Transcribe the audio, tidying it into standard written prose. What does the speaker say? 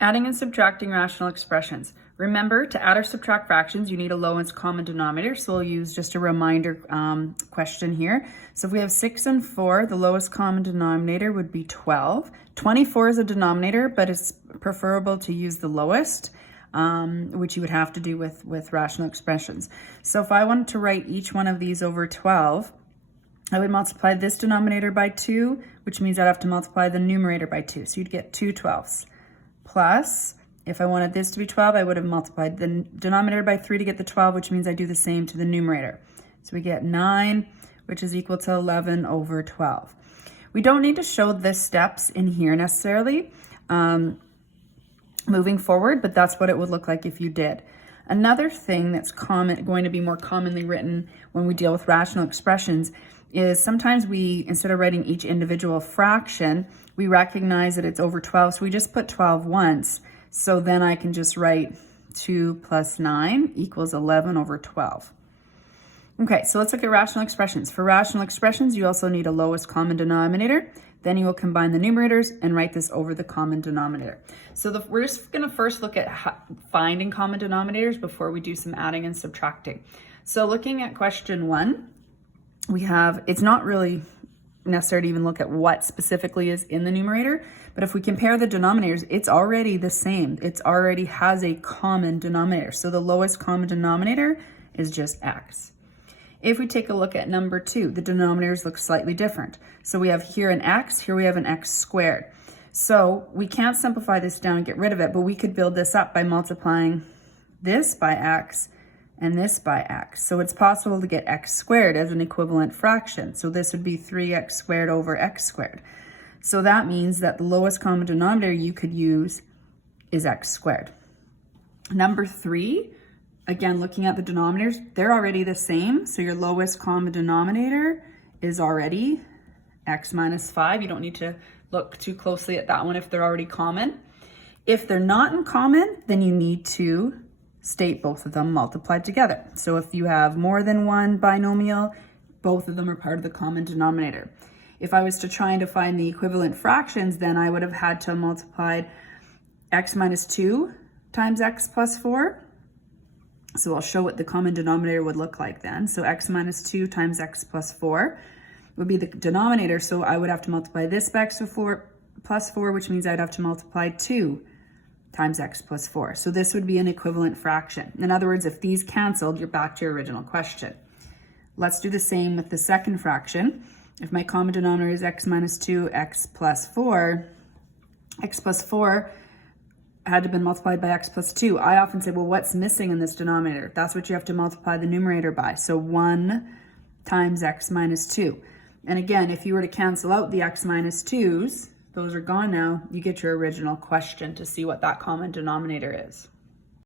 Adding and subtracting rational expressions. Remember, to add or subtract fractions, you need a lowest common denominator. So we'll use just a reminder question here. So if we have 6 and 4, the lowest common denominator would be 12. 24 is a denominator, but it's preferable to use the lowest, which you would have to do with rational expressions. So if I wanted to write each one of these over 12, I would multiply this denominator by 2, which means I'd have to multiply the numerator by 2. So you'd get 2 twelfths. Plus, if I wanted this to be 12, I would have multiplied the denominator by 3 to get the 12, which means I do the same to the numerator. So we get 9, which is equal to 11 over 12. We don't need to show the steps in here necessarily moving forward, but that's what it would look like if you did. Another thing that's going to be more commonly written when we deal with rational expressions is sometimes we, instead of writing each individual fraction, we recognize that it's over 12, so we just put 12 once. So then I can just write 2 plus 9 equals 11 over 12. Okay, so let's look at rational expressions. For rational expressions, you also need a lowest common denominator. Then you will combine the numerators and write this over the common denominator. So we're just going to first look at finding common denominators before we do some adding and subtracting. So looking at question 1, we have, it's not really necessary to even look at what specifically is in the numerator, but if we compare the denominators, it's already the same. It already has a common denominator. So the lowest common denominator is just x. If we take a look at number 2, the denominators look slightly different. So we have here an x, here we have an x squared. So we can't simplify this down and get rid of it, but we could build this up by multiplying this by x and this by x. So it's possible to get x squared as an equivalent fraction. So this would be 3x squared over x squared. So that means that the lowest common denominator you could use is x squared. Number 3, again, looking at the denominators, they're already the same. So your lowest common denominator is already x minus 5. You don't need to look too closely at that one if they're already common. If they're not in common, then you need to state both of them multiplied together. So if you have more than one binomial, both of them are part of the common denominator. If I was to try and find the equivalent fractions, then I would have had to multiply x minus 2 times x plus 4. So I'll show what the common denominator would look like then. So x minus 2 times x plus 4 would be the denominator. So I would have to multiply this by x plus 4, which means I'd have to multiply 2 times x plus 4. So this would be an equivalent fraction. In other words, if these canceled, you're back to your original question. Let's do the same with the second fraction. If my common denominator is x minus 2, x plus 4 had to be multiplied by x plus 2. I often say, well, what's missing in this denominator? That's what you have to multiply the numerator by. So 1 times x minus 2. And again, if you were to cancel out the x minus 2's, those are gone now, you get your original question to see what that common denominator is.